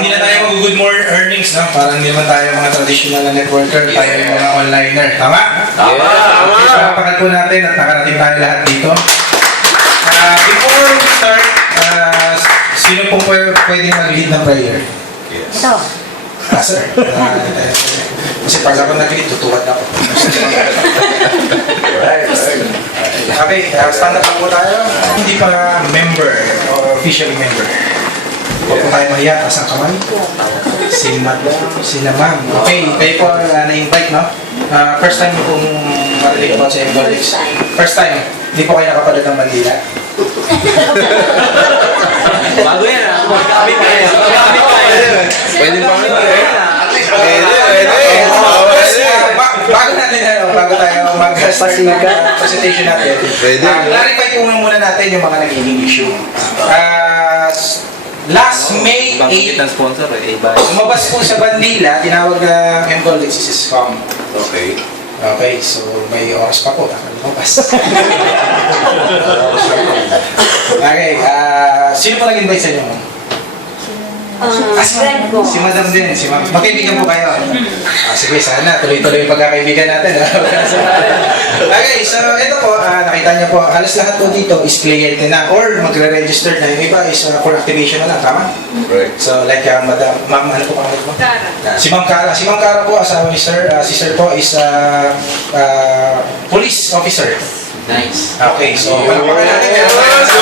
hindi na tayo mag-good more earnings, no? Parang hindi naman tayo mga traditional na networker, tayo yung mga onliner. Tama? Tama! Papakat po natin at nakarating tayo lahat dito. Before we start, sino po pwedeng mag-lead ng prayer? Ito. Sir. Kasi pag ako nag-lead, tutuwad ako. Okay, stand up lang po tayo. Hindi pa member or officially member. Huwag po tayo mahiya, taas ang kamay. Si Madam, si Ma'am. Okay, kayo po na-invite, no? First time po pong marinig about sa Embolics. First time, hindi po kayo nakapalad ng bandila. Bago yan ah. Magamit kaya. Pwede pa rin. Bago natin, bago tayo mag-start ng presentation natin, clarify po muna natin yung mga nagiging issue. Last May 8, sponsor eh. lumabas po sa bandila, tinawag na Embolics is scam. Okay. Okay, so may oras pa po, lumabas. Okay, sino po nag-invite sa inyo? Si Madam din, si Ma'am. Magkaibigan po kayo. Sige, sana tuloy-tuloy yung pagkakaibigan natin. Okay, so ito po, nakita niyo po, halos lahat po dito is kliyente na or magre-register na. Yung iba is for activation na lang, tama? Right. So like Madam, Ma'am, ano po pangalan mo? Kara. Si Ma'am Kara. Si Ma'am Kara po, asawa ni Sir. Si Sir po is police officer. Nice. Okay, so palakpakan natin. So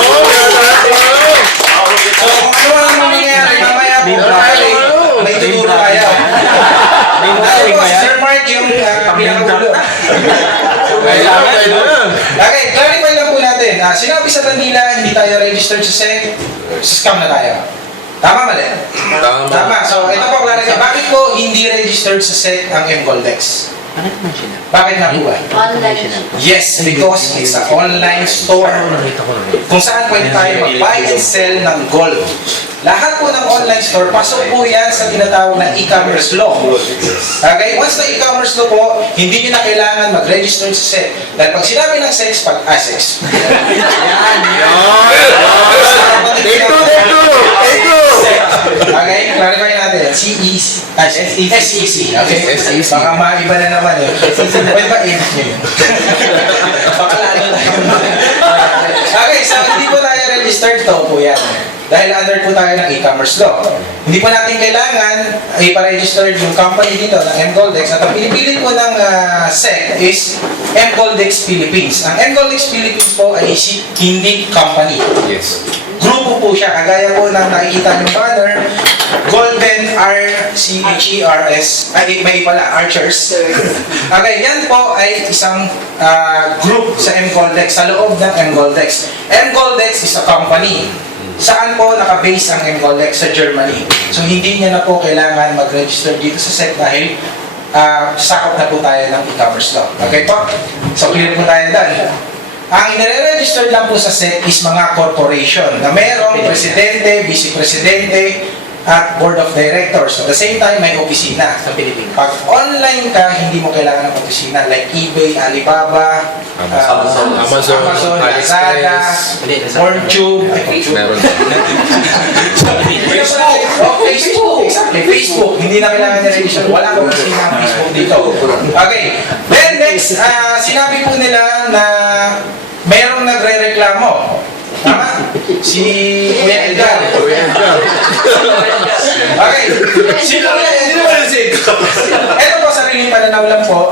kung ano lang mangyayari, mamaya po, may tuturo tayo. Dahil po, Sir Mark yung pinakagulo. Okay, clarify lang po natin. Sinabi sa bandila, hindi tayo registered sa SEC, scam na tayo. Tama mali? Tama. So ito po, clarify. Bakit po hindi registered sa SEC ang Mgoldex? Bakit nga po ba? Online. Yes, because it's an online store kung saan pwede tayo mag-buy and sell ng gold. Lahat po ng online store, pasok po yan sa tinatawag na e-commerce law. Okay, once na e-commerce law po, hindi nyo na kailangan mag-register sa SEC. Dahil pag sinabi ng sex, sex. Okay, clarify natin. SEC. Okay? Baka maiba na naman eh. Pwede ba edit nyo yun? Baka lalo tayo. Okay, so hindi po tayo registered to po yan. Dahil under po tayo ng e-commerce law. Hindi po natin kailangan ipa-register yung company dito ng Mgoldex. At ang pinipili po ng SEC is Mgoldex Philippines. Ang Mgoldex Philippines po ay hindi company. Yes. Grupo po siya, kagaya po ng nakikita yung banner, Golden RCHERS, ay may pala, Archers. Okay, yan po ay isang group sa Mgoldex, sa loob ng Mgoldex. Mgoldex is a company. Saan po nakabase ang Mgoldex? Sa Germany. So hindi niya na po kailangan mag-register dito sa SEC dahil sakop na po tayo ng e-commerce law. Okay po? So clear po tayo doon. Ang inire-register lang po sa SEC is mga corporation na mayroong presidente, vice-presidente, at board of directors. At the same time, may opisina sa Pilipinas. Pag online ka, hindi mo kailangan ng opisina like eBay, Alibaba, Amazon, Lazada, Pornhub, Facebook. Exactly, Facebook. Hindi na kailangan niya register. Wala akong opisina ang Facebook dito. Okay. Then next, sinabi po nila na mayroong nagre-reklamo. Tama? Si Kuya Edgar. Okay. Si Kuya Edgar. Ito po, sariling pananaw lang po.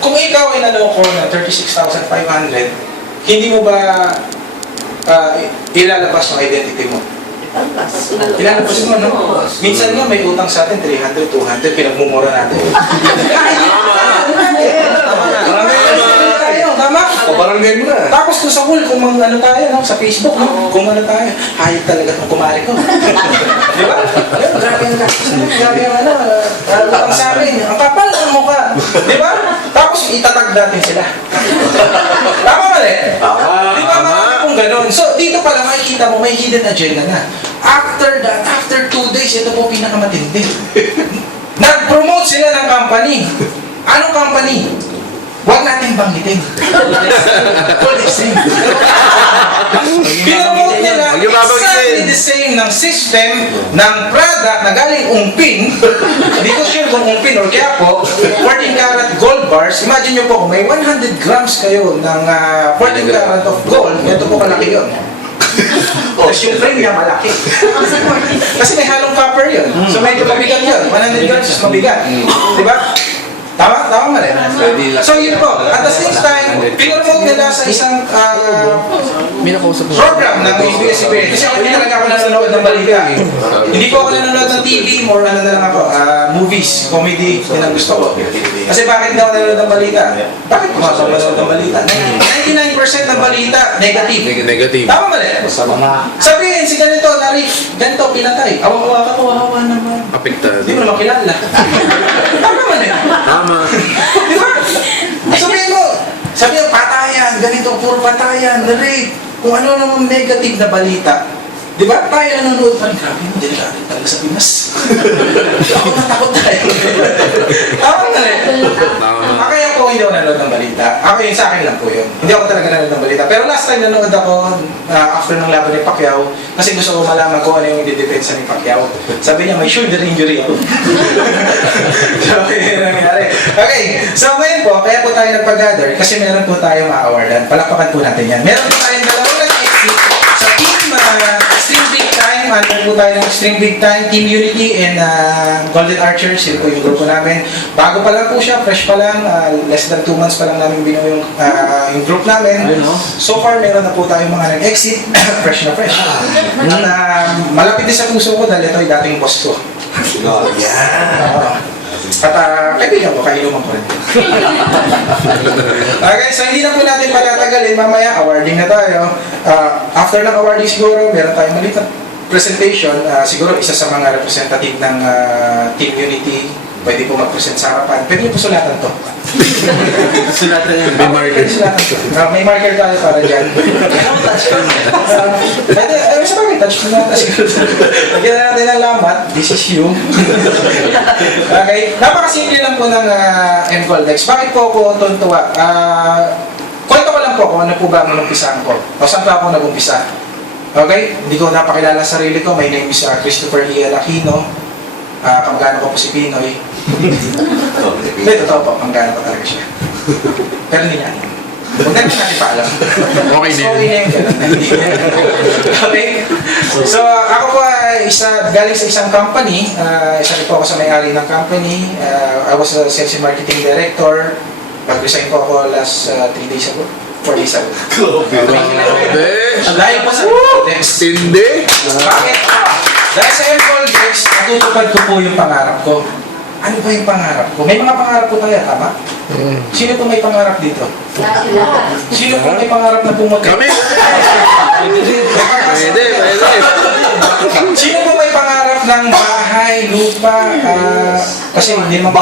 Kung ikaw ay naloko ng 36,500, hindi mo ba ilalabas ang identity mo? Ilalabas mo, no? Minsan nga may utang sa atin, 300, 200, pinagmumura natin. Tama? Pabarangay mo na. Tapos kung sa hall, kung ano tayo, no? Sa Facebook, no? Kung ano tayo, hayop talaga itong kumari ko. Di ba? Grabe ang gastos mo. Grabe ang utang sa amin. Ang kapal ang mukha. Di ba? Tapos itatag natin sila. Tama mali? Di ba marami kung ganun? So dito pala makikita mo, may hidden agenda na. After that, after 2 days, ito po pinakamatindi. Nag-promote sila ng company. Anong company? Huwag natin banggitin. Gold extreme. Pinopromote nila Huwag yung babanggitin. exactly the same ng system ng product na galing Ungpin. Hindi ko sure kung Ungpin or Quiapo, 14 karat gold bars. Imagine nyo po, kung may 100 grams kayo ng 14 karat of gold, ito po kalaki yun. Tapos yung frame niya malaki. Kasi may halong copper yun. So medyo mabigat yun. 100 grams is mabigat. Diba? Tama? Tama ma rin? So yun po. At the same time, pinromote nila sa isang May nakausap mo. program ng ABS-CBN. Kasi ako hindi talaga ako nanonood ng balita. Hindi po ako nanonood ng TV or ano na lang ako, movies, comedy, yun ang gusto ko. Kasi bakit hindi ako nanonood ng balita? Bakit po ako nanonood ng balita? 99% ng balita, negative. Negative. Tama ba rin? Sabihin, si ganito, ganito, pinatay. Awa-awa ka, awa-awa naman. Apektado. Hindi mo naman kilala. Tama ba rin? Tama. Di ba? Sabihin mo, patayan, ganito, puro patayan, rape, kung ano namang negative na balita. Di ba? Tayo nanonood pa rin, grabe mo, delikado talaga sa Pinas. Ako natakot tayo. Tama na rin. Tama. Kaya po hindi ako nanonood ng balita. Ako yun, sa akin lang po yun. Hindi ako talaga nanonood ng balita. Pero last time nanonood ako after ng laban ni Pacquiao kasi gusto ko malaman kung ano yung i-depensa ni Pacquiao. Sabi niya, may shoulder injury ako. So, yun ang nangyari. Okay, so ngayon po, kaya po tayo nagpag-gather kasi meron po tayong ma-awardan. Palakpakan po natin yan. Meron po tayong dalawang nag-exit sa team Extreme Big Time. Under po tayo ng Extreme Big Time, Team Unity and Golden Archers. Yun po yung grupo namin. Bago pa lang po siya, fresh pa lang. Less than 2 months pa lang namin binuo yung group namin. So far, meron na po tayong mga nag-exit. Fresh na fresh. At malapit din sa puso ko dahil ito ay dating boss ko. Yeah. At kaibigan ko, kainuman ko rin. Okay, so hindi na po natin patatagalin. Mamaya, awarding na tayo. After ng awarding siguro, meron tayong maliit na presentation. Siguro isa sa mga representative ng Team Unity pwede po mag-present sa harapan. Pwede niyo po sulatan to. Sulatan yan. May marker. Sulatan to. May marker tayo para dyan. Pwede, sa bagay, touch na siguro. Lagyan na natin ng lamat. This is you. Okay. Napakasimple lang po ng M-Goldex. Bakit po ako tuntua? Kwento ko lang po kung ano po ba ang umpisahan ko. O saan pa ako nag-umpisa. Okay? Hindi ko napakilala sa sarili ko. My name is Christopher E. Aquino. Kamagano ko po si Pinoy. Hindi, totoo po. Kamagano ko talaga siya. Pero hindi niya. Huwag na natin paalam. Okay na yun. Okay. So, ako po ay galing sa isang company. Isa rin po ako sa may-ari ng company. I was a sales and marketing director. Mag-resign po ako last 3 days ago. 4 days ago. Grabe. Dahil po sa Goldex. Tindi. Bakit? Dahil sa M-Goldex, natutupad ko po yung pangarap ko. Ano ba yung pangarap ko? May mga pangarap po tayo, tama? Sino po may pangarap dito? Sino po may pangarap na pumunta? Kami. Pwede. Sino po may pangarap ng bahay, lupa, kasi hindi naman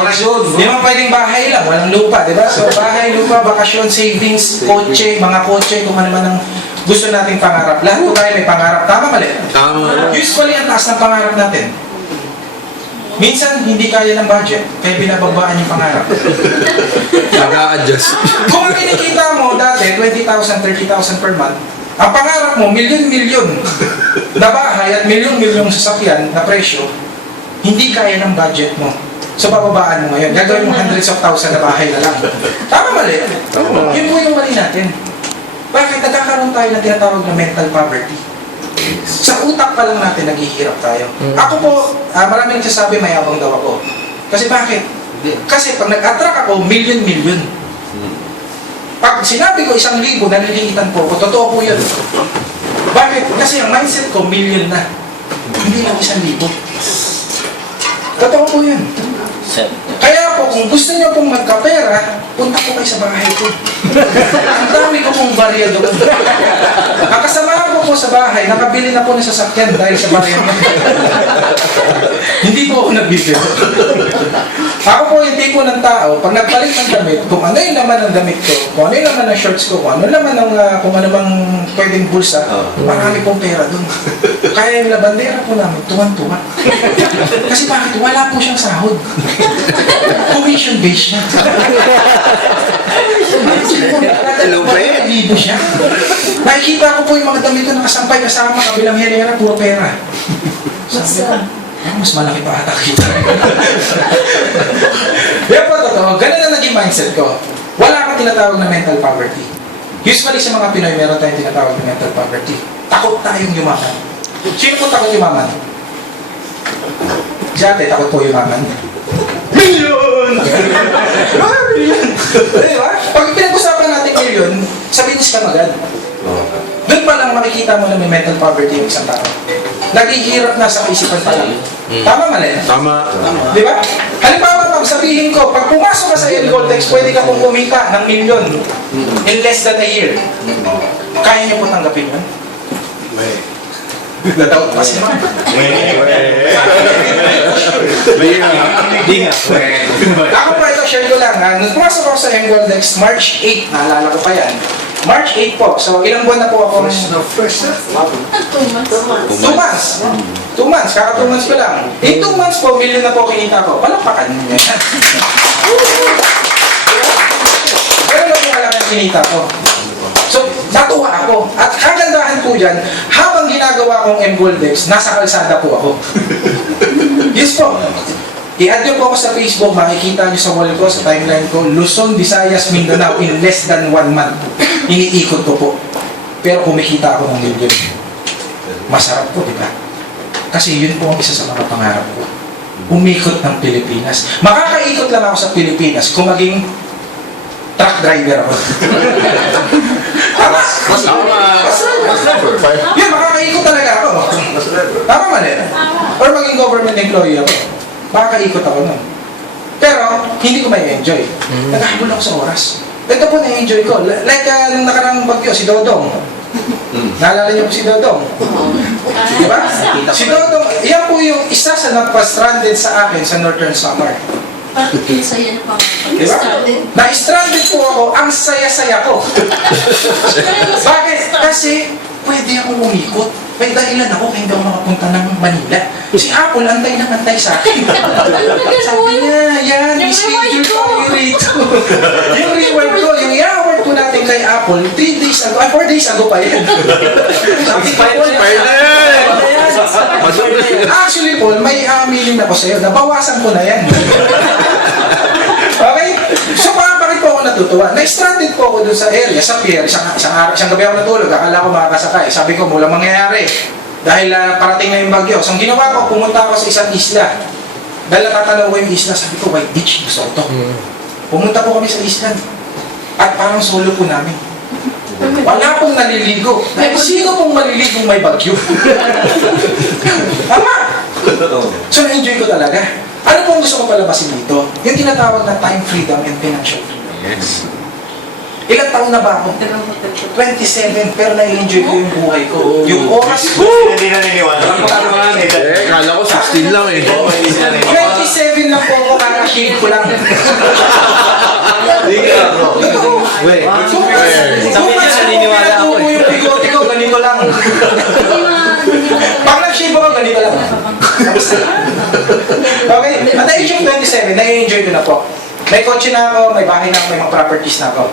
pwedeng bahay lang, walang lupa, di ba? So bahay, lupa, bakasyon, savings, kotse, mga kotse, kung ano man ang gusto nating pangarap. Lahat po tayo may pangarap. Tama mali? Tama. Usually, ang taas ng pangarap natin. Minsan, hindi kaya ng budget, kaya binababaan yung pangarap. Nag-a-adjust. Kung ang kinikita mo dati, 20,000, 30,000 per month, ang pangarap mo, milyon-milyon na bahay at milyon-milyong sasakyan na presyo, hindi kaya ng budget mo. So, bababaan mo ngayon. Gagawin mo hundreds of thousand na bahay na lang. Tama mali? Tama. Yun po yung mali natin. Bakit nagkakaroon tayo ng tinatawag na mental poverty? Sa utak pa lang natin naghihirap tayo. Ako po, maraming nagsasabi mayabang daw ako. Kasi bakit? Kasi pag nag-attract ako, milyon-milyon. Pag sinabi ko 1,000, naliliitan po ako. Totoo po yun. Bakit? Kasi ang mindset ko, milyon na. Hindi lang 1,000. Totoo po yun. Kaya po, kung gusto niyo pong magkapera, punta po kayo sa bahay ko. Ang dami ko pong barya doon. Ang kasamahan ko po sa bahay, nakabili na po ng sasakyan dahil sa barya niya. Hindi po ako nagbibiro. Ako po yung tipo ng tao, pag nagpalit ng damit, kung ano yung laman ng damit ko, kung ano yung laman ng shorts ko, kung ano laman ng, kung ano bang pwedeng bulsa, marami pong pera doon. Kaya yung labandera po namin, tuwan-tuwa. Kasi bakit? Wala po siyang sahod. Commission based siya. Libo siya. Nakikita ko po yung mga damit ko nakasampay kasama kabilang hilera, puro pera. Sabi ko, mas malaki pa ata kita. Yan po totoo, ganun na naging mindset ko. Wala kang tinatawag na mental poverty. Usually sa mga Pinoy, meron tayong tinatawag na mental poverty. Takot tayong yumaman. Sino po takot yumaman? Si ate, takot po yumaman. Million! Million! Diba? Pag pinag-usapan natin million, sabihin niya ka agad. Doon pa lang makikita mo na may mental poverty yung isang tao. Naghihirap na sa kaisipan pa lang. Tama mali? Tama. Di ba? Halimbawa, pag sabihin ko, pag pumasok ka sa Goldex, pwede ka pong kumita ng milyon in less than a year. Kaya niyo po tanggapin yun? Nadoubt pa si ma'am. Di nga. Ako pa ito, share ko lang. Nung pumasok ako sa Goldex, March 8, naalala ko pa yan. March 8 po. So, ilang buwan na po ako? 2 months. 2 months. Kaka 2 months pa lang. In 2 months po, million na po kinita ko. Palakpakan niyo yan. Pero lang po wala kang kinita ko. So, natuwa ako. At kagandahan po dyan, habang ginagawa kong Goldex, nasa kalsada po ako. Yes po. I-add nyo po ako sa Facebook, makikita nyo sa wall ko, sa timeline ko, Luzon, Visayas, Mindanao in less than 1 month. Iniikot ko po. Pero kumikita ako ng milyon. Masarap po, di ba? Kasi yun po ang isa sa mga pangarap ko. Umikot ng Pilipinas. Makakaikot lang ako sa Pilipinas kung maging truck driver ako. Yun, makakaikot talaga ako. Tama mali? Or maging government employee ako. Makakaikot ako nun. Pero, hindi ko may enjoy. Naghahabol ako sa oras. Ito po na-enjoy ko. Like, nung nakarang bagyo, si Dodong. Naalala niyo po si Dodong? Diba? Si Dodong, yan po yung isa sa nagpa-stranded sa akin sa Northern Samar. Diba? Na-stranded po ako, ang saya-saya ko. Bakit? Kasi, pwede akong umikot. May dahilan ako kaya hindi ako makapunta ng Manila. Si Apple, antay na antay sa akin. Sabi niya, yan, schedule ko yung rito. Yung reward ko, yung i-award ko natin kay Apple, 3 days ago, 4 days ago pa yan. Sabi ko, actually, Paul, may amilin ako sa'yo. Nabawasan ko na yan. Okay? So, bakit po ako natutuwa? Na-stranded po ako dun sa area, sa pier. Isang gabi ako natulog. Akala ko makakasakay. Sabi ko, walang mangyayari. Dahil parating na yung bagyo. So, ang ginawa ko, pumunta ako sa isang isla. Dahil natatanaw ko yung isla, sabi ko, White Beach, gusto ko to. Pumunta po kami sa isla. At parang solo po namin. Wala pong naliligo. Dahil sino pong maliligong may bagyo? Tama! So, na-enjoy ko talaga. Ano pong gusto ko palabasin dito? Yung tinatawag na time freedom and financial freedom. Yes. Ilang taon na ba ako? 27, pero na-enjoy ko yung buhay ko. Yung oras ko. Hindi naniniwala. Kala ko 16 lang eh. 27 na po ako, kakashave ko lang. Wait. Sabi niya, naniniwala ako eh. Yung bigote ko, ganito lang. Pag nag-shave ako, ganito lang. Okay, at the age of 27, na-enjoy ko na po. May kotse na ako, may bahay na ako, may mga properties na ako.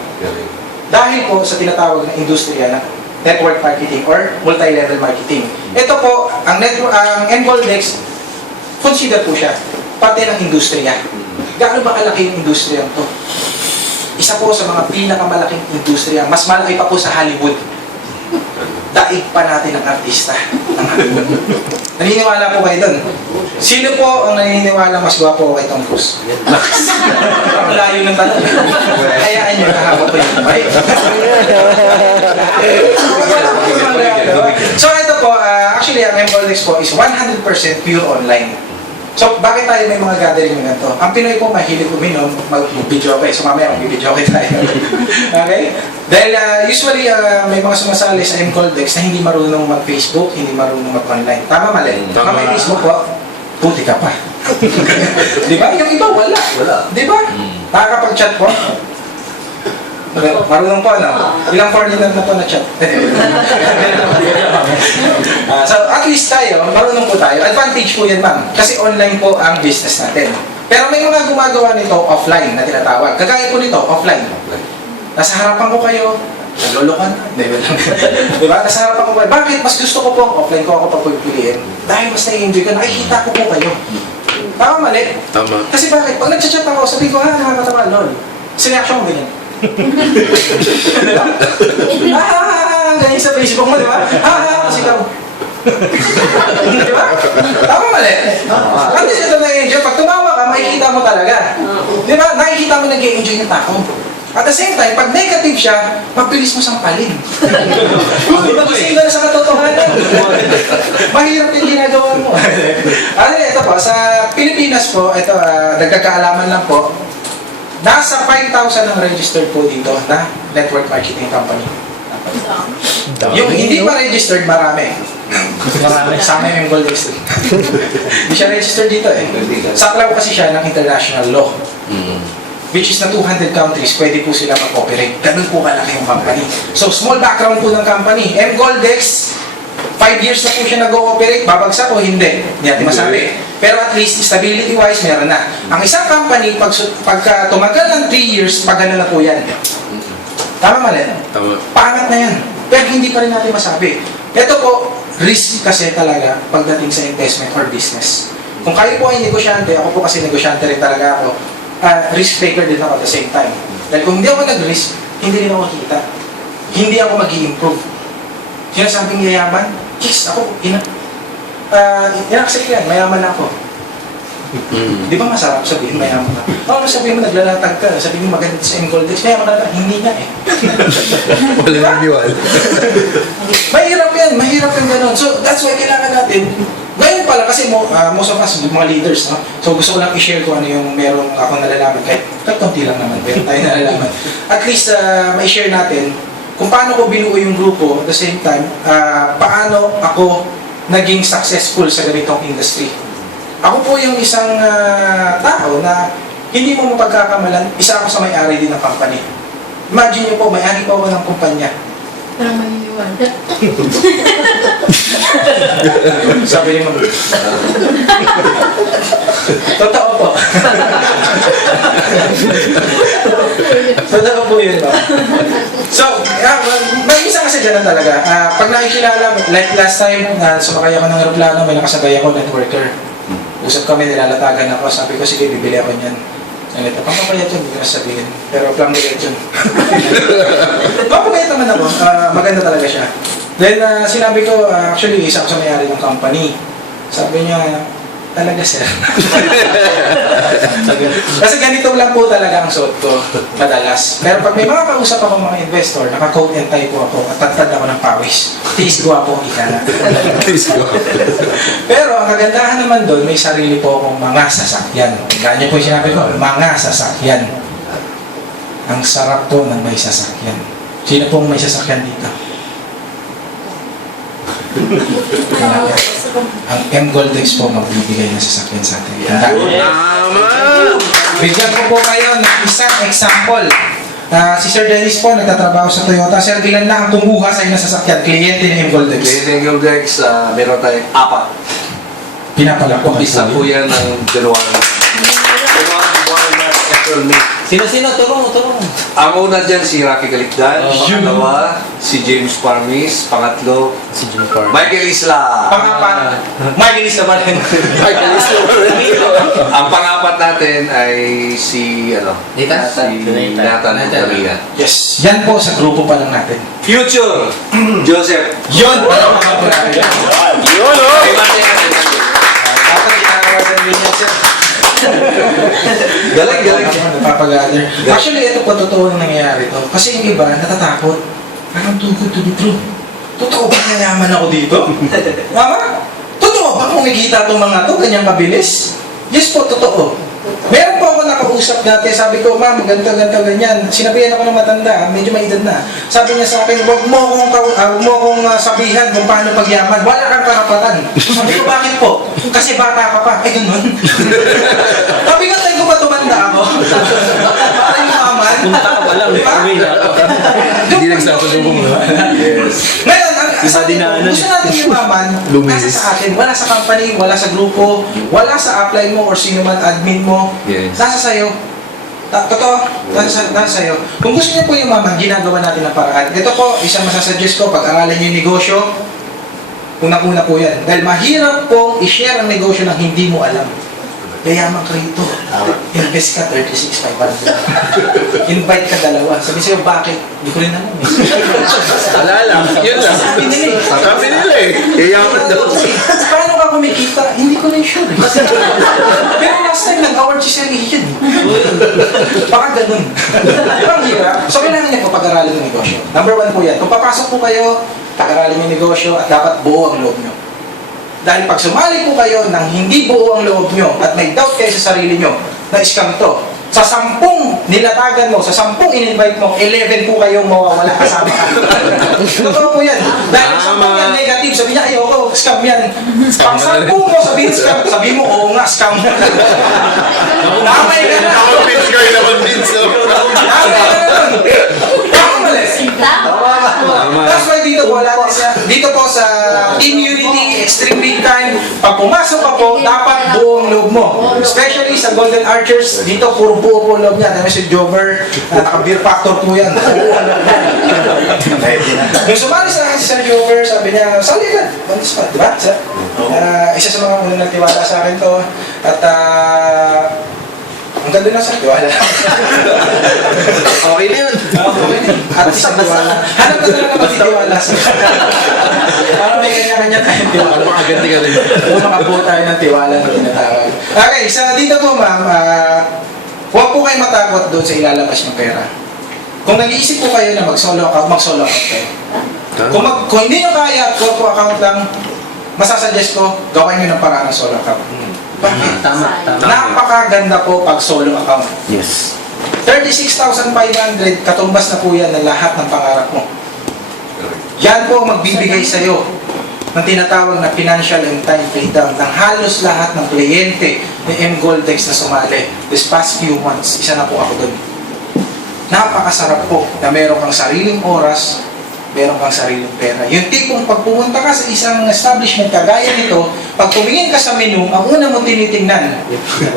Dahil po sa tinatawag na industriya na network marketing or multi-level marketing. Ito po, ang Goldex, consider po siya, pati ng industriya. Gaano ba kalaki yung industriya to? Isa po sa mga pinakamalaking industriya, mas malaki pa po sa Hollywood. Daig pa natin ang artista ng Hollywood. Naniniwala po kayo doon? Sino po ang naniniwala mas gwapo kay Tom Cruise? Ang layo ng tanong. Hayaan nyo, kahapon po yung bay. So ito po, actually ang Goldex po is 100% pure online. So, bakit tayo may mga gathering ng ganito? Ang Pinoy po mahilig uminom, mag-video okay. So, mamaya mag-video okay tayo. Okay? Dahil usually may mga sumasali sa Goldex na hindi marunong mag-Facebook, hindi marunong mag-online. Tama mali? Tama. May Facebook po, puti ka pa. Di ba? Yung iba, wala. Di ba? Nakakapag-chat po. Marunong po, ano? Ilang Ferdinand na po na chat. So, at least tayo, marunong po tayo. Advantage po yan, ma'am. Kasi online po ang business natin. Pero may mga gumagawa nito offline na tinatawag. Kagaya po nito, offline. Nasa harapan ko kayo, naglolokan, level lang. Diba? Nasa harapan ko kayo, bakit? Mas gusto ko po, offline ko ako pagpipiliin. Dahil mas nai-enjoy ko, nakikita ko po kayo. Tama mali? Tama. Kasi bakit? Pag nag-chat ako, sabi ko, nakakatawa, lol. Kasi reaction mo ganyan. Diba? Ganyan sa Facebook mo, di ba? Kasi ikaw. Di ba? Tama mali? At least ito na-enjoy. Pag tumawa ka, makikita mo talaga. Di ba? Nakikita mo nag-enjoy yung tao. At the same time, pag negative siya, mabilis mo sampalin. Magising ka na sa katotohanan. Mahirap yung ginagawa mo. Ito po, sa Pilipinas po, ito, nagkakaalaman lang po, nasa 5,000 ang registered po dito na network marketing company. Yung hindi pa registered, marami. Sa amin yung gold registered. Hindi siya registered dito eh. Saklaw kasi siya ng international law. Which is na 200 countries, pwede po sila mag-operate. Ganun po kalaki yung company. So, small background po ng company. M-Goldex, 5 years na po siya nag-ooperate. Babagsak o hindi? Hindi natin masabi. Pero at least, stability-wise, meron na. Ang isang company, pagka tumagal ng 3 years, pag gano'n na po yan. Tama mali? Tama. Pangat na yan. Pero hindi pa rin natin masabi. Ito po, risk kasi talaga pagdating sa investment or business. Kung kayo po ay negosyante, ako po kasi negosyante rin talaga ako, risk taker din ako at the same time. Dahil kung hindi ako nag-risk, hindi rin ako kita. Hindi ako mag-i-improve. Sinasabing yayaman, yes, ako, inaksay yan, mayaman ako. Di ba masarap sabihin mayaman ka? Oo, sabihin mo naglalatag ka, sabihin mo maganda sa M-Goldex, mayaman ka, hindi nga eh. Wala nang diwal. Mahirap yung ganun. So, that's why kailangan natin, ngayon pala, kasi most of us, mga leaders, no? So gusto ko lang i-share kung ano yung meron akong nalalaman. Kahit konti lang naman, pero tayo nalalaman. At least, ma-share natin kung paano ko binuo yung grupo, at the same time, paano ako naging successful sa ganitong industry. Ako po yung isang tao na hindi mo mapagkakamalan, isa ako sa may-ari din ng company. Imagine nyo po, may-ari po ako ng kumpanya. Parang maniniwala. Sabi niyo mo. Totoo po. Totoo po yun ba? So, may isa kasi ganun talaga. Pag nakikilala, like last time, sumakay ako ng aeroplano, may nakasabay ako, networker. Usap kami, nilalatagan ako. Sabi ko, sige, bibili ako niyan. Ito, pampapayat yun, hindi ko sabihin. Pero plum ulit yun. Pampapayat naman ako. Maganda talaga siya. Then, sinabi ko, actually, isa ako sa may-ari ng company. Sabi niya, talaga sir. Kasi ganito lang po talaga ang suot ko, madalas. Pero pag may mga kausap ako mga investor, naka-coat and tie po ako at tatad ako ng pawis. Tiis ko ako, ika na. Pero ang kagandahan naman doon, may sarili po akong mga sasakyan. Ganyan po yung sinabi ko, mga sasakyan. Ang sarap po ng may sasakyan. Sino pong may sasakyan dito? Ang M-Goldex po magbibigay ng sasakyan sa atin. Tama! Bigyan ko po kayo ng isang example. Si Sir Dennis po, nagtatrabaho sa Toyota. Sir, ilan na ang kumuha sa inyo sasakyan? Kliyente ng M-Goldex. Clinic yung Dex, meron tayong 4. Pinapalak po. Isa po yan ng January. January, March, April, May. Sino? Turo. Ang una dyan si Rocky Galikdan, pangalawa si James Parmis, pangatlo Si Jim Carr. Michael Isla. Pangapat, Michael Isla ba rin? Ang pangapat natin ay si Nathan Maria. Yes. Yan po sa grupo pa lang natin. Future Joseph. Yun! Yun, oh! Galing. Napapag-gather. Actually, ito po totoo ang nangyayari to. Kasi yung iba, natatakot. Parang too good to be true. Totoo ba nayaman ako dito? Mama? Totoo ba kumikita itong mga to? Ganyang kabilis? Yes po, totoo. Meron po ako nakausap dati, sabi ko, ma'am, ganito, ganyan. Sinabihan ako ng matanda, medyo may edad na. Sabi niya sa akin, huwag mo akong sabihan kung paano pagyaman. Wala kang karapatan. Sabi ko, bakit po? Kasi bata ka pa. Ay, ganun. Sabi ko, tayo ko ba tumanda ako? Parang yumaman. Punta ka pa lang, uwi na. Hindi nagsasalubong mo. Yes. Ngayon, sabi ko, gusto natin yumaman, nasa sa atin, wala sa company, wala sa grupo, wala sa upline mo or sino man admin mo, Yes. nasa sayo. Totoo, nasa sa'yo. Kung gusto niyo po yung mama, ginagawa natin ng paraan. Ito po, isang masasuggest ko, pag-aralan niyo yung negosyo, unang-una po yan. Dahil mahirap pong i-share ang negosyo ng hindi mo alam. Yayaman ka rito. Invest ka 36,500. Invite ka dalawa. Sabi sa'yo, bakit? Hindi ko rin alam eh. Wala lang. Yun lang. Sabi nila eh. Sabi nila eh. Yayaman daw. Paano ka kumikita? Hindi ko rin sure. Pero last time nag-award si Sir Ian. Baka ganun. Di ba ang hirap? So kailangan niyo po pag-aralin ng negosyo. Number 1 po yan. Kung papasok po kayo, pag-aralin yung negosyo at dapat buo ang loob nyo. Dahil pag sumali po kayo ng hindi buo ang loob nyo at may doubt kayo sa sarili nyo na scam to, sa 10 nilatagan mo, sa 10 in-invite mo, 11 po kayong mawawala kasama ka. Totoo po yan. Dahil sa 10 yan negative, sabi niya, ayoko, scam yan. Pang 10 mo, sabihin scam, sabi mo, oo nga, scam. Namay ka na. Nakapins kayo naman din. Namay ka na nun. Tama mali. That's why dito po, dito po sa Team Unity, Extreme Big Time, pag pumasok ka po, dapat buong loob mo. Especially sa Golden Archers, dito puro buo po loob niya. Dami si Jover, naka-beer factor po yan. Yung sumali sa akin si Sir Jover, sabi niya, sali ka, on the spot, di ba? Isa sa mga unang nagtiwala sa akin to. At ang ganda na sa tiwala. Okay na yun. At isang tiwala. Hanap ka talaga magtitiwala sa para may kanya-kanya tayong tiwala. Makaganti ka rin. O makabuo tayo ng tiwala na tinatawag. Okay, sa dito po ma'am, huwag po kayo matakot doon sa ilalabas ng pera. Kung nag-iisip po kayo na mag-solo account kayo. Kung hindi nyo kaya at po account lang, masasuggest ko, gawin nyo ng paraan ng solo account. Bakit? Tama. Napakaganda po pag solo account. Yes. 36,500, katumbas na po yan ng lahat ng pangarap mo. Yan po ang magbibigay sa'yo ng tinatawag na financial and time freedom ng halos lahat ng kliyente ni M. Goldex na sumali. This past few months, isa na po ako doon. Napakasarap po na meron kang sariling oras, meron kang sariling pera. Yung tipong pag pumunta ka sa isang establishment kagaya nito, pag tumingin ka sa menu, ang una mo tinitingnan,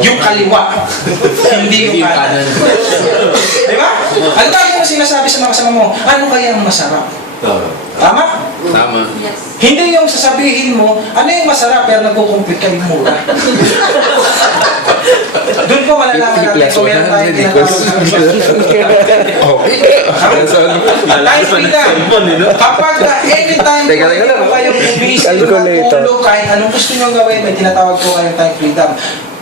yung kaliwa, hindi yung kanan. Di ba? Ang lagi mo sinasabi sa mga kasama mo, ano kaya ang masarap? Tama? Tama. Hindi yung sasabihin mo, ano yung masarap pero nagkukumpit ka yung mura. Doon ko malalaman natin kung meron tayong Life freedom. Kapag anytime po kayong bumisip, matulog, kahit anong gusto nyo gawin, may tinatawag po kayong time freedom.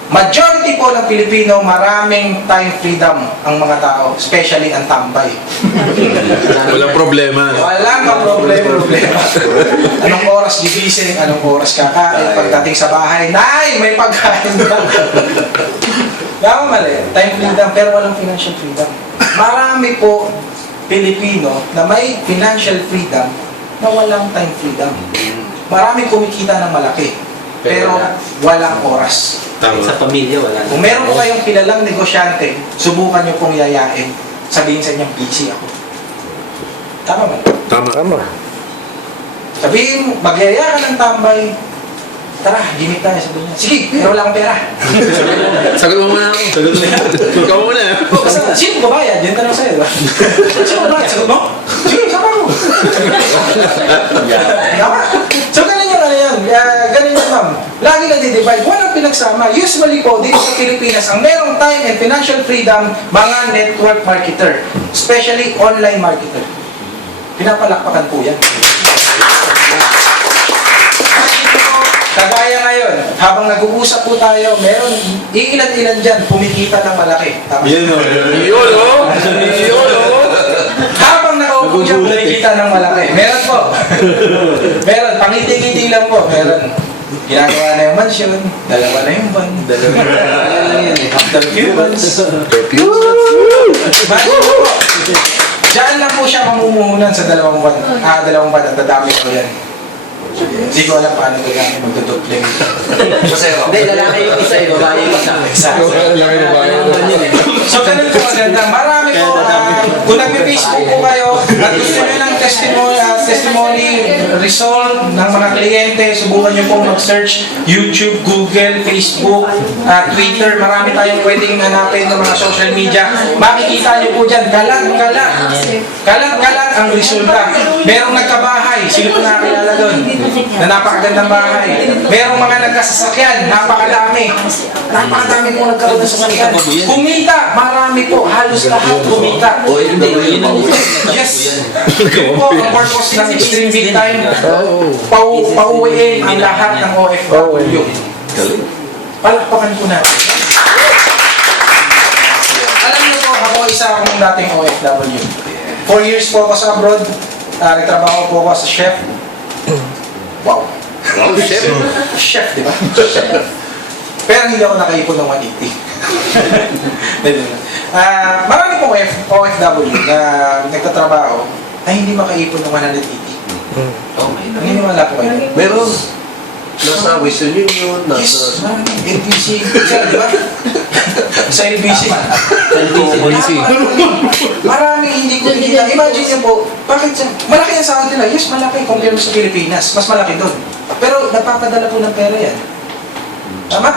Majority po ng Pilipino, maraming time freedom ang mga tao, especially ang tambay. Walang problema. Walang problema. Anong oras gigising, anong oras kakain, pagdating sa bahay, nay, may pagkain ba? Tama mali, time freedom, pero walang financial freedom. Marami po Pilipino na may financial freedom na walang time freedom. Maraming kumikita ng malaki, pero walang oras. Tama. Sa pamilya, wala na. Kung meron po kayong kilalang negosyante, subukan nyo pong yayain. Sabihin sa inyo, busy ako. Tama ba? Tama. Sabihin mo, magyaya ka ng tambay. Tara, gimik tayo. Sabihin niya, sige, pero wala akong pera. Sagot mo muna ako. Ikaw muna. Sino babayad? Yan tanong sa'yo. Sino babayad? Sagot mo? Sige, sama mo. Tama. So, ganun yung ano yan. Ganun yan, ma'am. Lagi na di-divide. Walang pinagsama. Usually po, dito sa Pilipinas, ang merong time and financial freedom, mga network marketer. Especially online marketer. Pinapalakpakan po yan. Kagaya ngayon, habang nag-uusap po tayo, meron iilan-ilan dyan kumikita ng malaki. Tama? Yun o. Habang nakaupo dyan, kumikita ng malaki. Meron po. Meron. Pangiti-ngiti lang po. Meron. Ginagawa na yung mansion, dalawa na yung van, dalawa na yan eh. After few months. Imagine mo po. Diyan lang po siya mamumuhunan sa dalawang van at dadami ko yan. Hindi ko alam paano gagawin magdudupling. Hindi, lalaki yung isa, babae yung isa. Exactly. Lalaki yung babae. Alam yun eh. So, ganun po maganda. Marami po, kung nag-Facebook po kayo at gusto nyo ng testimony result ng mga kliyente, subukan nyo po mag-search YouTube, Google, Facebook, Twitter. Marami tayong pwedeng hanapin ng mga social media. Makikita nyo po dyan, kalat ang resulta. Merong nagkabahay, sino po nakakilala doon? Na napakagandang bahay. Merong mga nagkasasakyan, napakadami. Napakadami po nagkaroon ng sasakyan. Kumita, marami po, halos lahat kumita. Yes. Yun po ang purpose ng Extreme Big Time. Pauwiin ang lahat ng OFW. Palakpakan po natin. Alam niyo po, ako isa akong dating OFW. 4 years po ako sa abroad. Nagtrabaho po ako sa chef. Wow. Chef? Chef, di ba? Chef. Pero hindi ako nakaipon ng 180. Marami pong OFW na nagtatrabaho ay hindi makaipon ng 180. Naniniwala po kayo? Meron. Nasa Western Union, Yes, nasa... LBC. Isa, di ba? Sa LBC. Marami hindi ko kita. Imagine niyo po, bakit malaki yan sa atin nila? Yes, malaki compare sa Pilipinas. Mas malaki doon. Pero nagpapadala po ng pera yan. Tama?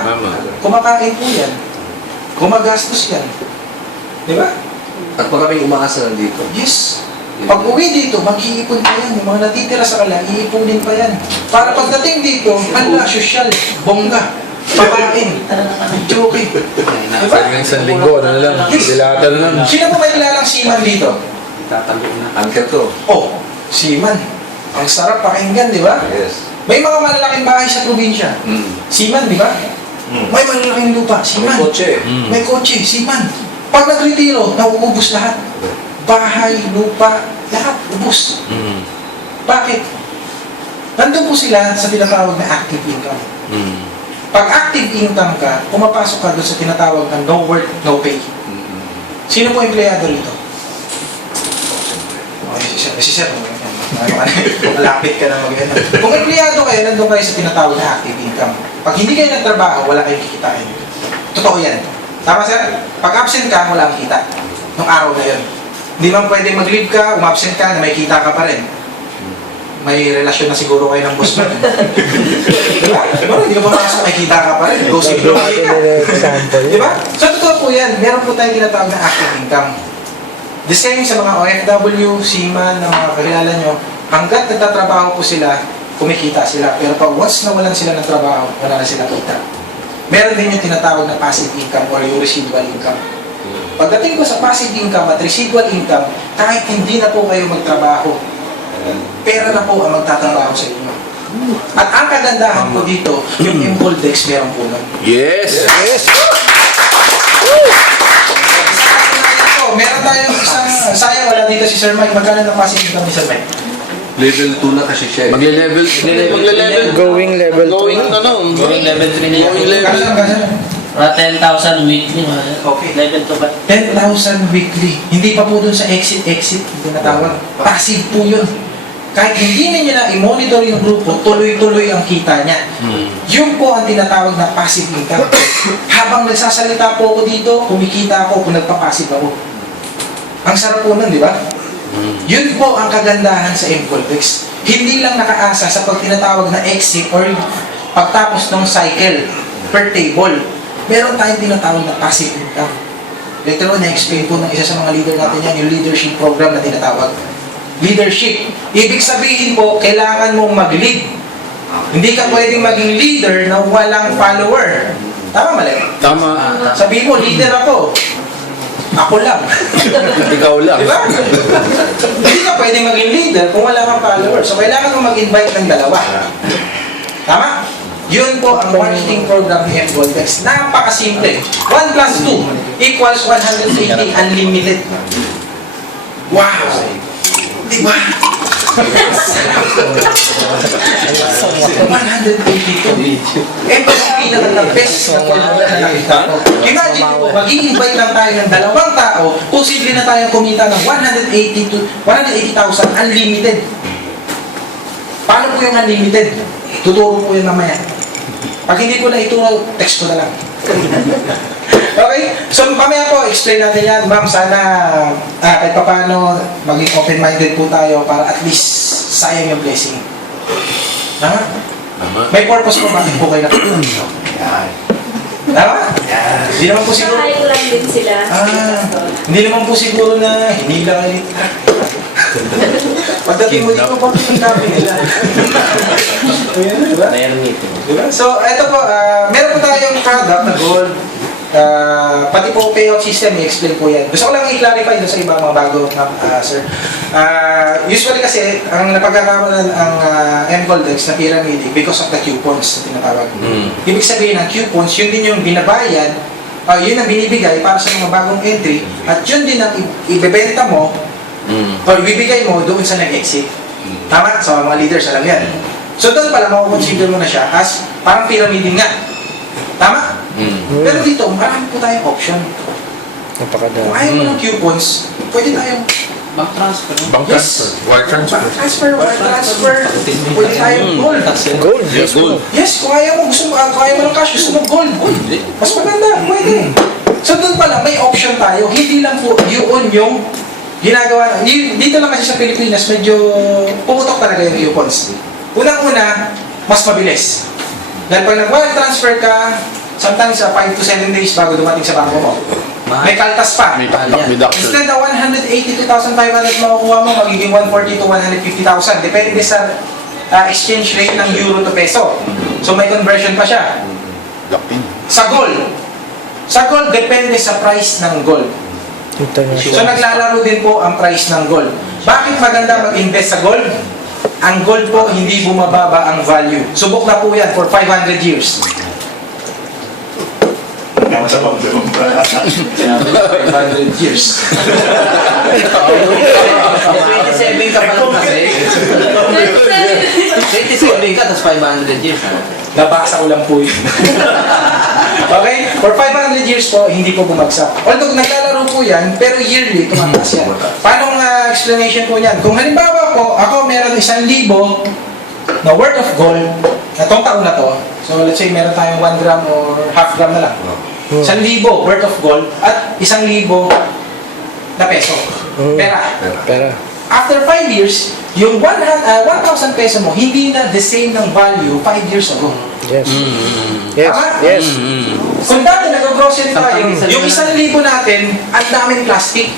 Kumakain po yan. Gumagastos yan. Di ba? At maraming umaasa nandito. Yes. Pag uwi dito, mag-iipon pa yan. Yung mga natitira sa kala, iipunin pa yan. Para pagdating dito, ala, sosyal, bongga, pakain, joking. Diba? Isang linggo, ano na lang, dilata na lang. Sino po may kilalang seaman dito? Angker to. Oh, seaman. Ang sarap pakinggan, di ba? Yes. May mga malalaking bahay sa probinsya. Seaman, di ba? May malalaking lupa, May seaman. kotse. May kotse, seaman. Pag nagretiro, nauubos lahat. Bahay, lupa, lahat, ubos. Bakit? Nandun po sila sa tinatawag na active income. Pag active income ka, pumapasok ka doon sa tinatawag na no work, no pay. Sino po empleyado rito? Si Sir. Malapit ka na mag-ano. Kung empleyado kayo, nandun kayo sa tinatawag na active income. Pag hindi kayo nagtrabaho, wala kayong kikitain. Totoo yan. Tama, Sir? Pag absent ka, wala kang kita. Nung araw na yun. Hindi man pwede mag-leave ka, umabsent ka, na may kita ka pa rin. May relasyon na siguro kayo ng boss mo. Diba? Hindi ka pumasok, may kita ka pa rin. Go simple ka. Diba? So, totoo po yan. Meron po tayong tinatawag na active income. The same sa mga OFW, seaman, na mga kakilala nyo, hanggat nagtatrabaho po sila, kumikita sila. Pero pag once na walan sila ng trabaho, wala na sila kita. Meron din yung tinatawag na passive income or yung residual income. Pagdating ko sa passive income at residual income, kahit hindi na po kayo magtrabaho, pera na po ang magtatrabaho sa inyo. At ang kagandahan po dito, yung Imboldex meron po nun. Yes! Meron tayong isang, sayang wala dito si Sir Mike. Magkano ng passive income ni Sir Mike? Level 2 na kasi siya. Magle-level. Going level 2. Going level 3 na yan. Going level. Kano? 10,000 weekly. Okay. Level 2 ba? 10,000 weekly. Hindi pa po dun sa exit, yung tinatawag. Passive po yun. Kahit hindi ninyo na i-monitor yung grupo, tuloy-tuloy ang kita niya. Yun po ang tinatawag na passive income. Habang nagsasalita po ako dito, kumikita ako kung nagpa-passive ako. Ang sarap po nun, di ba? Yun po ang kagandahan sa Imboldex. Hindi lang nakaasa sa pag tinatawag na exit or pagtapos ng cycle per table. Meron tayong tinatawag na passive income. Later on, na-explain po ng isa sa mga leader natin yan, yung leadership program na tinatawag. Leadership. Ibig sabihin po, kailangan mong mag-lead. Hindi ka pwedeng maging leader na walang follower. Tama, mali? Tama. Sabihin mo, leader ako. Ako lang. Ikaw lang. Diba? Hindi ka pwedeng maging leader kung wala kang follower. So, kailangan mo mag-invite ng dalawa. Tama? Yun po ang marketing program ni Imboldex. Napakasimple. 1 plus 2 equals 180 unlimited. Wow! Diba? 182. Ito ang pinaka-best na formula na nakita ko. Imagine mo, mag-i-invite lang tayo ng dalawang tao, posible na tayong kumita ng 180,000 unlimited. Paano po yung unlimited? Tuturo po yun mamaya. Pag hindi ko na ituro, text ko na lang. Okay, so mamaya po, explain natin yan. Ma'am, sana kahit pa paano maging open-minded po tayo para at least sayang yung blessing. Tama? Tama. May purpose po bakit po kayo nakikita. Yan. Tama? Yan. Hindi naman po siguro. Nakain lang din sila. Hindi naman po siguro na hinila kayo. Pagdating mo dito, bakit ang dami nila? Ayan, diba? Meron ito. Diba? So, ito po, meron po tayong product na gold. Pati po payout system, i-explain po yan. Gusto ko lang i-clarify doon sa ibang mga bago, sir. Usually kasi, ang napagkakamalan ang M-Goldex na pyramid because of the coupons na tinatawag. Ibig sabihin ng coupons, yun din yung binabayad, yun ang binibigay para sa mga bagong entry, at yun din ang ibebenta mo, o ibibigay mo doon sa nag-exit. Tama? Sa mga leaders, alam yan. So doon pala, makukonsider mo na siya as parang pyramid nga. Tama? Pero dito, marami po tayong option. Kung Napakadami. ayaw mo ng coupons, pwede tayong Bank transfer. Bank transfer. Wire transfer. wire transfer, pwede tayong gold. Gold, yes gold. po. Yes, kung ayaw mo, kung ayaw mo ng cash, gusto mo gold. Mas maganda, pwede. So doon pala, may option tayo. Hindi lang po yun yung ginagawa. Dito lang kasi sa Pilipinas, medyo pumutok talaga yung coupons. Unang-una, mas mabilis. Dahil pag nag-wire transfer ka, sometimes 5 to 7 days bago dumating sa bangko mo. May kaltas pa. May taktak deduction. Instead na 182,500 makukuha mo, magiging 140 to 150,000. Depende sa exchange rate ng euro to peso. So may conversion pa siya. Locked-in. Sa gold, depende sa price ng gold. So International. naglalaro din po ang price ng gold. Bakit maganda mag-invest sa gold? Ang gold po, hindi bumababa ang value. Subok na po yan for 500 years. 500 years. 27 ka pa lang kasi. 27 ka, tapos 500 years. Nabasa ko lang po yun. Okay? For 500 years po, hindi po bumagsak. Although naglalaro po yan, pero yearly, tumataas yan. Paano ang explanation po niyan? Kung halimbawa po, ako meron 1,000 na worth of gold, na tong taon na to, so let's say meron tayong 1 gram or half gram na lang. 1,000 worth of gold at 1,000 na peso. Pera. Pera. After 5 years, yung 1,000 peso mo, hindi na the same ng value 5 years ago. Yes. Yes. Tama? Yes. Kung dati nag-grocery tayo, yung 1,000 natin, ang daming plastic.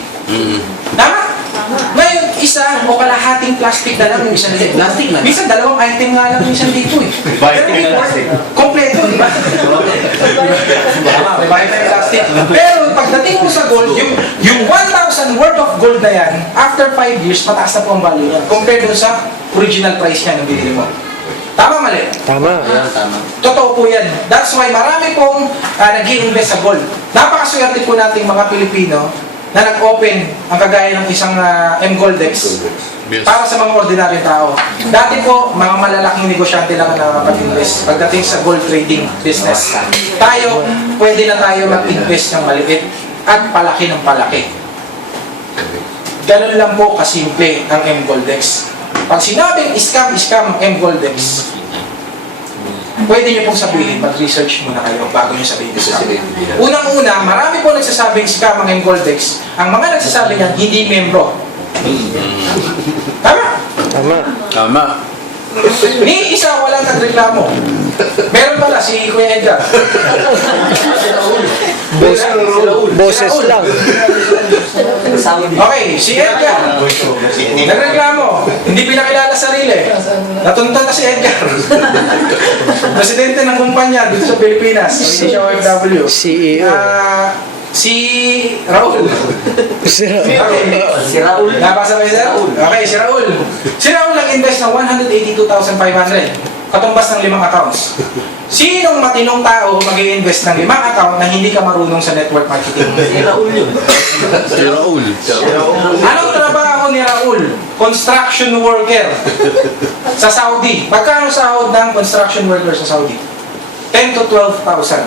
Tama? Ngayon, isa o kalahating plastic na lang yung 1,000. Plastic na? Minsan, dalawang item nga lang yung 1,000 eh. Pero before, kompleto, di ba? Tama, may bayad tayo plastic. Pero pagdating mo sa gold, yung 1,000 worth of gold na yan, after 5 years, mataas na po ang value niya compared dun sa original price niya nung binili mo. Tama, mali? Tama. Tama. Totoo po yan. That's why marami pong nag-i-invest sa gold. Napakaswerte po nating mga Pilipino na nag-open ang kagaya ng isang M-Goldex Yes. para sa mga ordinaryong tao. Dati po, mga malalaking negosyante lang na mag-invest pagdating sa gold trading business. Tayo, pwede na tayo mag-invest ng maliit at palaki ng palaki. Ganun lang po kasimple ang M-Goldex. Pag sinabing scam ang M-Goldex, pwede niyo pong sabihin, mag-research muna kayo bago niyo sabihin scam. Unang-una, marami po nagsasabing scam ang M-Goldex. Ang mga nagsasabi niyan, hindi membro. Tama? Tama. Tama. Ni isa walang nagreklamo. Meron pala si Kuya Edgar. Boses lang. Okay, si Edgar. Nagreklamo. Hindi pinakilala sarili. Natuntan na si Edgar. Presidente ng kumpanya dito sa Pilipinas. Hindi siya OFW. CEO. Si Raul. Sira. Okay. Si Raul. Nabasa ba yun, sir? Okay, si Raul. Si Raul nag-invest ng 182,500. Katumbas ng 5 accounts. Sinong matinong tao mag-i-invest ng 5 account na hindi ka marunong sa network marketing? Si Raul yun. Si Raul. Anong trabaho ni Raul? Construction worker sa Saudi. Magkano sahod ng construction worker sa Saudi? 10 to 12,000.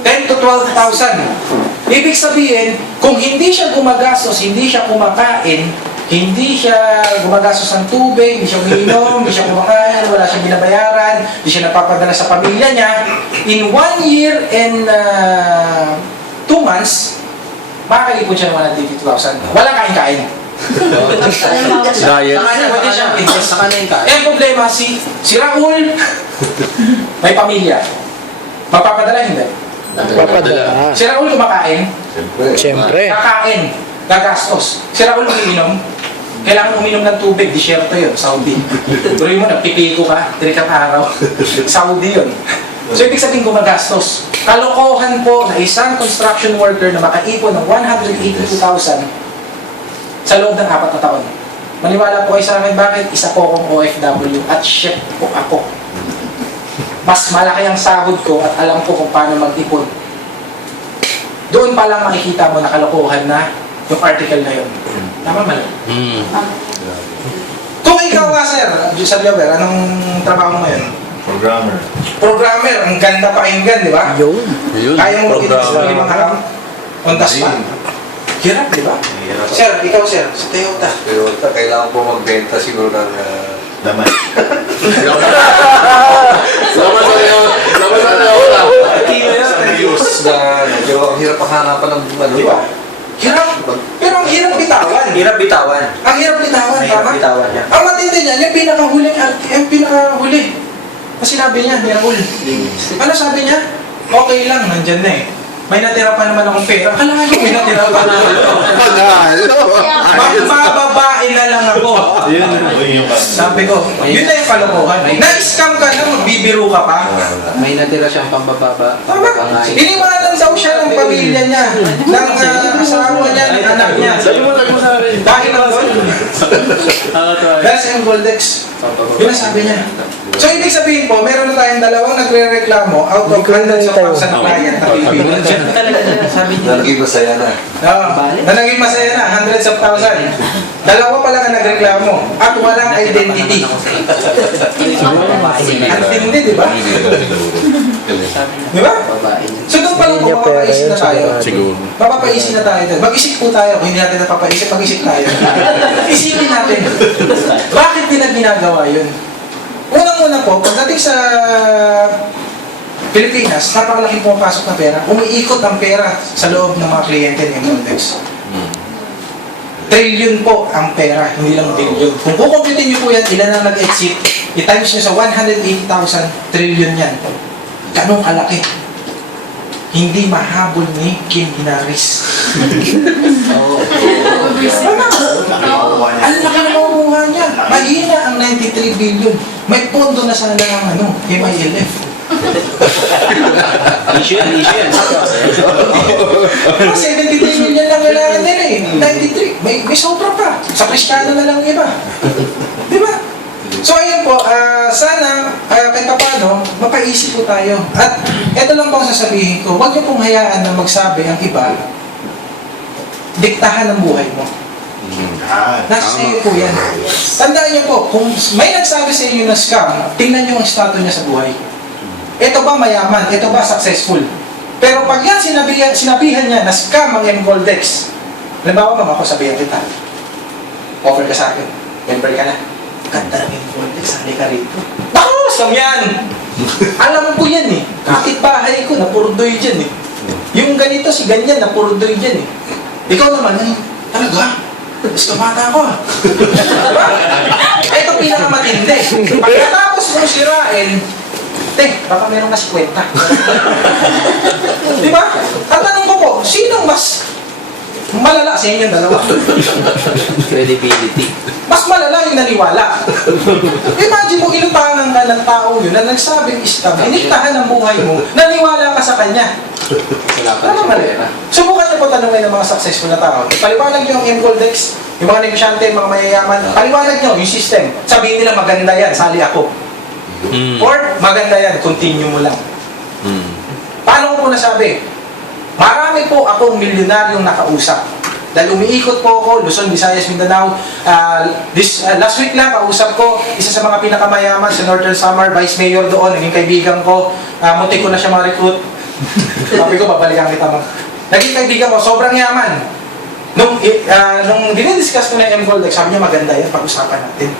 10 to 12,000. Ibig sabihin, kung hindi siya gumagastos, hindi siya kumakain, Hindi siya gumagastos ng tubig, hindi siya umiinom, hindi siya kumakain, wala siyang binabayaran, hindi siya napapadala sa pamilya niya. In 1 year and 2 months, makakaipon siya ng 150,000. Walang kain-kain. Diet. Pwede siyang invest. Saka na yung kain. Eh, ang problema, si Raul, may pamilya. Mapapadala, hindi. Papadala. Si Raul kumakain, Siyempre. kakain, gagastos. Si Raul umiinom, kailangan uminom ng tubig, disyerto yun, Saudi. Tuloy mo na, pipiko ka, 3 araw. Saudi yun. So, ibig sabihin gumagastos. Kalokohan po na isang construction worker na makaipon ng 182,000 sa loob ng 4 na taon. Maniwala po kayo sa akin, bakit? Isa po akong OFW at chef po ako. Mas malaki ang sahod ko at alam ko kung paano mag-ipon. Doon pa lang makikita mo na kalokohan na yung article na yun. Tama ba? Kung ikaw nga, sir, sa Jover, anong trabaho mo ngayon? Programmer, ang ganda pakinggan, di ba? Yun. Yun. Kaya mo mag-edit sa Programmer. limang account? On the spot? Hirap, di ba? Sir, ikaw sir, sa Toyota. Pero kailangan po magbenta siguro ng Laman sa Toyota. views na pero ang hirap hanapan ng ano. Di ba? Hirap. Pero ang hirap bitawan. Hirap bitawan. Ang hirap bitawan, Hirap tama? bitawan niya. Ang matindi niya, yung pinakahuli. Ang sinabi niya, ni Raul. Ano sabi niya? Okay lang, nandyan na eh. May natira pa naman akong pera. Akala ko may natira pa naman ako. Magbababae na lang ako. Sabi ko, yun na yung kalokohan. Na-scam ka na, magbibiro ka pa. May natira siyang pambababa. Tama. Iniwanan daw siya ng pamilya niya, ng asawa niya, ng anak niya. Dahil lang doon. Dahil sa Goldex. Yun ang sabi niya. So, ibig sabihin po, meron na tayong dalawang nagre-reklamo out of hundreds of thousands na client na pipili. Sabi niya. Naging masaya na. Na naging masaya na, hundreds of thousands. Dalawa pa lang ang nagreklamo at walang identity. Ang tindi, di ba? Di ba? Babae. So doon pa lang po, mapapaisip na tayo. Siguro. Mapapaisip na tayo doon. Mag-isip po tayo. Kung hindi natin napapaisip, mag-isip tayo. Isipin natin. Bakit nila ginagawa yun? Unang-una po, pagdating sa Pilipinas, napakalaking pumapasok na pera. Umiikot ang pera sa loob ng mga kliyente ni Moldex. Trillion po ang pera, hindi lang billion. Kung kukumpitin niyo po yan, ilan ang nag-exit, i-times niyo sa 180,000 trillion yan. Ganong kalaki. Hindi mahabol ni Kim Hinaris. Ang laki na makukuha niya. Mahina ang 93 billion. May pondo na sana ang MILF. Issue yan. Mga 73 million lang kailangan nila eh. 93. May sobra pa. Sa Kristiyano na lang yung iba. Di ba? So ayun po, sana kahit paano, mapaisip po tayo. At ito lang po ang sasabihin ko, huwag niyo pong hayaan na magsabi ang iba, diktahan ang buhay mo. Nasa sa iyo po yan. Tandaan niyo po, kung may nagsabi sa inyo na scam, tingnan niyo ang status niya sa buhay. Ito ba mayaman? Ito ba successful? Pero pag yan sinabihan niya na scam ang M-Goldex, halimbawa ma'am, ako sabihan kita, offer ka sa akin, member ka na, ganda ng M-Goldex, hali ka rito. Naku, scam yan! Alam ko yan eh. Kapit bahay ko, napurdoy dyan eh. Yung ganito, si ganyan, napurdoy dyan eh. Ikaw naman, talaga? Gusto mata ko ah. Diba? Ito pinakamatindi. Pagkatapos mong sirain, baka meron mas kwenta. Diba? Tatanong ko po, sinong mas malala sa inyong dalawa? Credibility. Mas malala yung naniwala. Imagine mo, inutangan ka ng tao yun na nagsabing scam, iniktahan ang buhay mo, naniwala ka sa kanya. Wala pa Tama mali. Subukan niyo po tanongin ng mga successful na tao. Paliwanag niyo ang M-Goldex, yung mga negosyante, yung mga mayayaman, paliwanag niyo yung system. Sabihin nila maganda yan, sali ako. Or maganda yan, continue mo lang. Paano ko po nasabi? Marami po akong milyonaryong nakausap. Dahil umiikot po ako, Luzon, Visayas, Mindanao. Last week lang, kausap ko, isa sa mga pinakamayaman sa Northern Samar, Vice Mayor doon, naging kaibigan ko. Muntik ko na siya ma-recruit. Sabi ko, babalikan kita mo. Naging kaibigan ko, sobrang yaman. Nung dinidiscuss ko na yung M-Gold, sabi niya maganda yan, pag-usapan natin.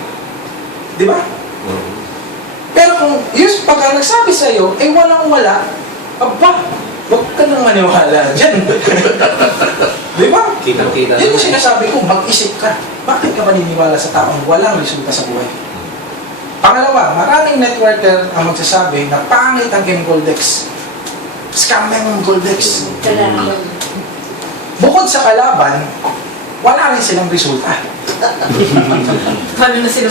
Di ba? Pero kung yung pagka nagsabi sa'yo, eh walang-wala, aba, huwag ka nang maniwala dyan. Di ba? Kitang-kita. Yan yung sinasabi ko, mag-isip ka. Bakit ka maniniwala sa taong walang resulta sa buhay? Pangalawa, maraming networker ang magsasabi na pangit ang M-Goldex. Scam ang M-Goldex. Bukod sa kalaban, wala rin silang resulta.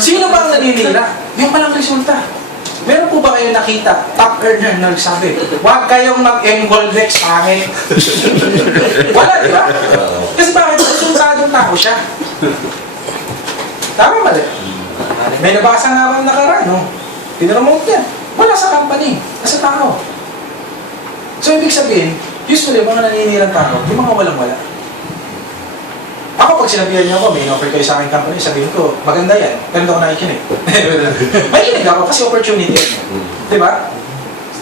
Sino ba ang naninira? Yung walang resulta. Meron po ba kayo nakita, top earner na nagsabi, huwag kayong mag-M-Goldex, pangit. Wala, di ba? Kasi bakit resultadong tao siya? Tama mali. May nabasa nga akong nakaraan, no? Pinromote yan. Wala sa company, nasa tao. So, ibig sabihin, usually, mga naninirang tao, yung mga walang-wala. Ako, pag sinabihan niyo ako, may offer kayo sa aking company, sabihin ko, maganda yan, pero hindi ako nakikinig. Makikinig ako kasi opportunity yan. Di ba?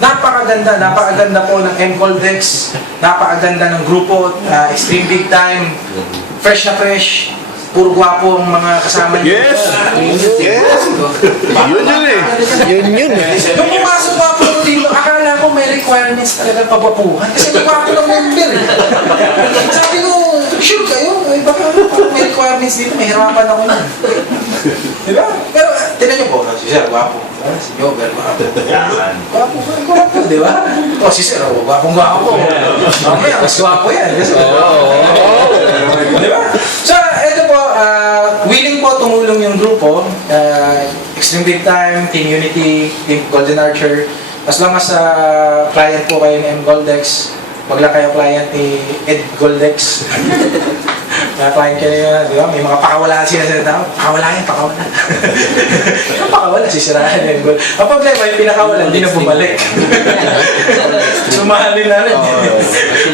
Napakaganda po ng M-Goldex, napakaganda ng grupo, Extreme Big Time, fresh na fresh, puro gwapo ang mga kasama niyo. Yes! Yes! Yun yun eh. Yun eh. Nung pumasok nga po dito, akala ko may requirements talaga pagwapuhan kasi gwapo ng member eh. Sabi ko, sure kayo, eh, baka may requirements dito, may hirapan ako nun. Diba? Pero, tinan niyo po, si Sir, gwapo. Si Jover, gwapo. Gwapo, di ba? O, si Sir, gwapong-gwapo. Mamaya, mas gwapo yan. Diba? So, ito po, willing po tumulong yung grupo, Extreme Big Time, Team Unity, Team Golden Archer. As long as client po kayo ng M-Goldex, wag lang kayo client ni Ed Goldex. Client kayo, di ba? May mga pakawalaan sila sa tao. Pakawala yan, pakawala. Yung pakawala, sisirahan yung gold. Ang problema, yung pinakawalan, hindi na bumalik. Sumahalin na rin.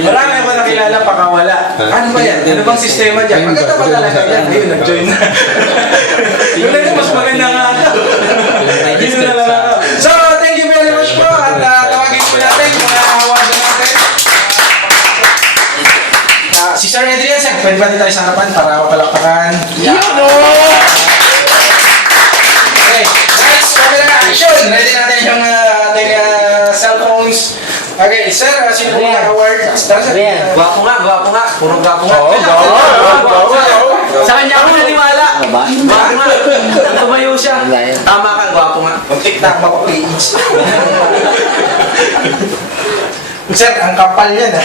Marami ako nakilala pakawala. Ano ba yan? Ano bang sistema dyan? Maganda ba talaga yan? Ayun, nag-join na. Yung na mas maganda nga ata. Yun na lang ako. So, thank you very much po. At tawagin po natin yung mga award natin. Si Sir Adrian, sir, pwede ba tayo sa harapan para ako palakpakan? Okay, guys, okay na action! Ready natin yung ating cellphones. Okay, sir, sino po yung award? Tara, sir. Gwapo nga. Puro gwapo nga. Sa kanya ako naniwala. Gwapo nga. Tumayo siya. Tama ka, gwapo nga. Mag-tiktak ba ko page? Sir, ang kapal yan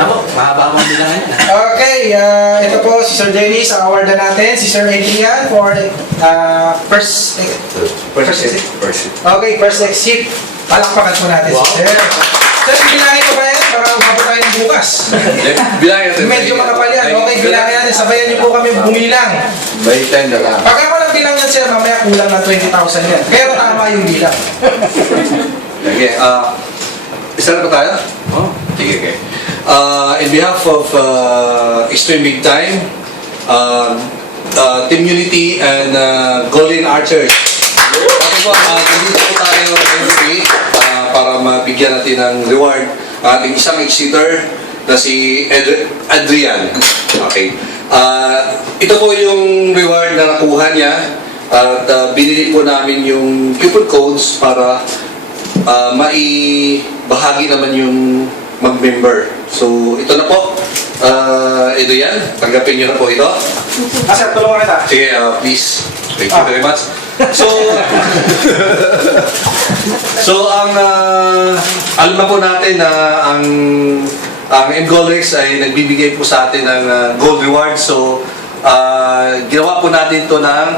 Tama, mahaba mong bilangan yan. Okay, ito po si Sir Dennis, ang award na natin. Si Sir Adrian for first exit. Okay, first exit. Palakpakan po natin si Sir. Sir, bilangin ko ba yan? Para umabot tayo ng bukas. Bilangin natin. Medyo makapal yan. Okay, bilangin natin. Sabayan niyo po kami bumilang. May 10 na lang. Pag ako lang bilang yan, sir, mamaya kulang ng 20,000 yan. Pero tama yung bilang. Okay, isa na ba tayo? Oh. Sige, okay. In behalf of Extreme Big Time, Team Unity, and Golden Archers, okay po, nandito po tayo ngayon para mabigyan natin ng reward ang ating isang ex-seater na si Adrian. Okay. Ito po yung reward na nakuha niya at binili po namin yung coupon codes para maibahagi naman yung mag-member. So, ito na po. Ito yan. Tanggapin nyo na po ito. Sir, tulungan kita. Sige, please. Thank you very much. So, alam na po natin na ang M-Goldex ay nagbibigay po sa atin ng gold reward. So, ginawa po natin to ng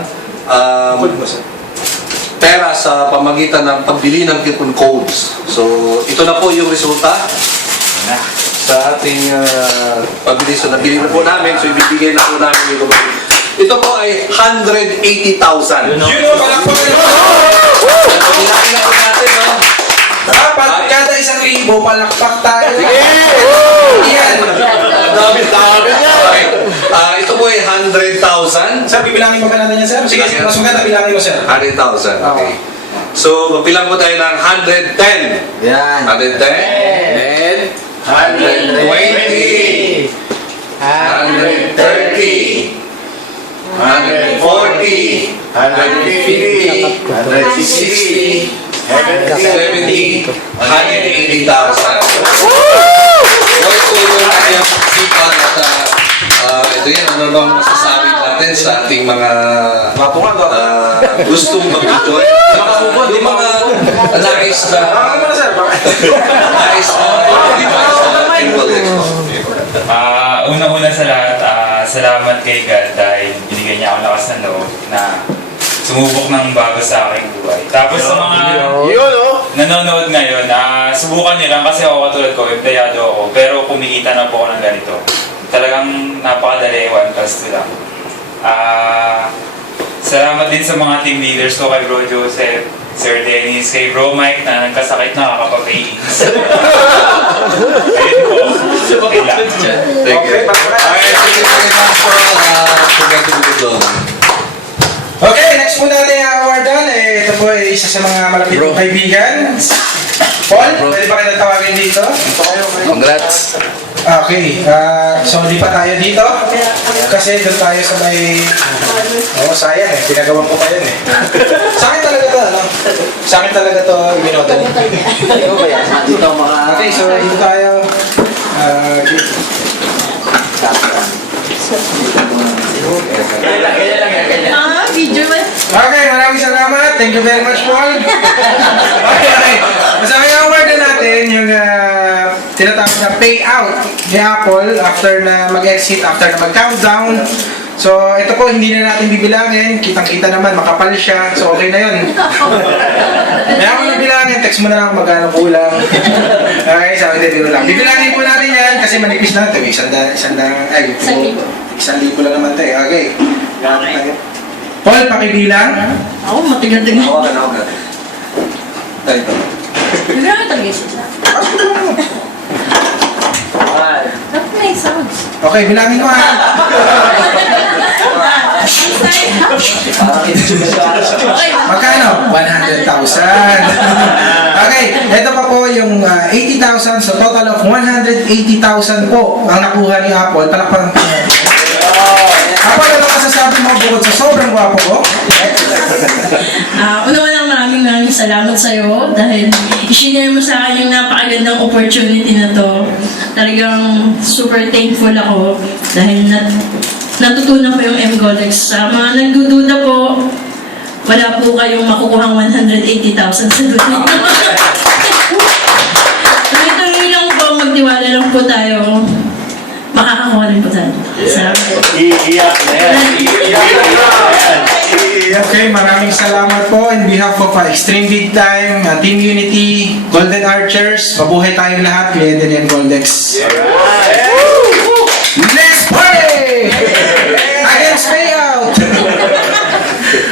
pera sa pamagitan ng pagbili ng coupon codes. So, ito na po yung resulta sa ating pagbili. So, nabili na po namin. So, ibibigay na po namin yung coupon. Ito po ay 180,000. Yun o, palakpakan na po. Bilangin na po natin, no? Dapat kada 1,000, palakpak tayo. Yan. Dami niya. Okay. Ito po ay 100,000. Sir, bibilangin mo ba natin yan, sir? Sige, mas maganda bilangin mo, sir. 100,000. Okay. So, magbilang po tayo ng 110. Yan. 110. And 120. 130. 140, 150, 160, 70, 180,000. Boy, po yung kanyang pagsipan at ito yan, ano bang masasabi natin sa ating mga gustong mag-join? Yung mga nais na involved. Una-una sa lahat, salamat kay God dahil binigyan niya ako lakas ng loob na sumubok ng bago sa aking buhay. Tapos sa mga nanonood ngayon, subukan niyo lang kasi ako katulad ko, empleyado ako, pero kumikita na po ako ng ganito. Talagang napakadali, 1+2 lang. Salamat din sa mga team leaders ko, kay Bro Joseph, Sir Dennis, kay Bro Mike na nagkasakit na kakapag-aids. Ayun po. Okay lang. Thank you. Alright, thank you very much po. Okay, next po natin ang awardan. Ito po ay isa sa mga malapit kong kaibigan. Paul, pwede ba kayo tawagin dito? Congrats. Okay, so di pa tayo dito. Kasi doon tayo sa may... sayang eh. Pinagawa ko pa yun eh. Sa akin talaga to, ano? Sa akin talaga to, binoto niya. Okay, so dito tayo. Video ba? Okay, maraming salamat. Thank you very much, Paul. Okay. Masama yung award na natin, yung tinatawag na payout ni Apple after na mag-exit, after na mag-countdown. So, ito po, hindi na natin bibilangin. Kitang-kita naman, makapal siya. So, okay na yun. May ako bibilangin, text mo na lang kung magkano kulang. Okay, sabi natin, biro lang. Bibilangin po natin yan kasi manipis na ito. May 1,000 lang naman tayo. Okay. Gamit tayo. Paul, pakibilang. Ako, matigal-tigal. Tayo. Grabe talaga siya. Dapat may sounds. Okay, bilangin mo ha. Okay. Magkano? 100,000. Okay, ito pa po yung 80,000. So total of 180,000 po ang nakuha ni Apple. Palakpakan po. Apple, ano masasabi mo bukod sa sobrang gwapo ko? Una-una maraming salamat sa'yo dahil i-share mo sa akin yung napakagandang opportunity na to. Talagang super thankful ako dahil natutunan ko yung M-Golex. Sa mga nagdududa po, wala po kayong makukuhang 180,000 sa dunia. Tuloy-tuloy lang po, magtiwala lang po tayo. Makakakuha rin po tayo. Salamat. Okay, maraming salamat po in behalf of Extreme Big Time, Team Unity, Golden Archers. Mabuhay tayong lahat, kliyente ni Goldex. Let's party!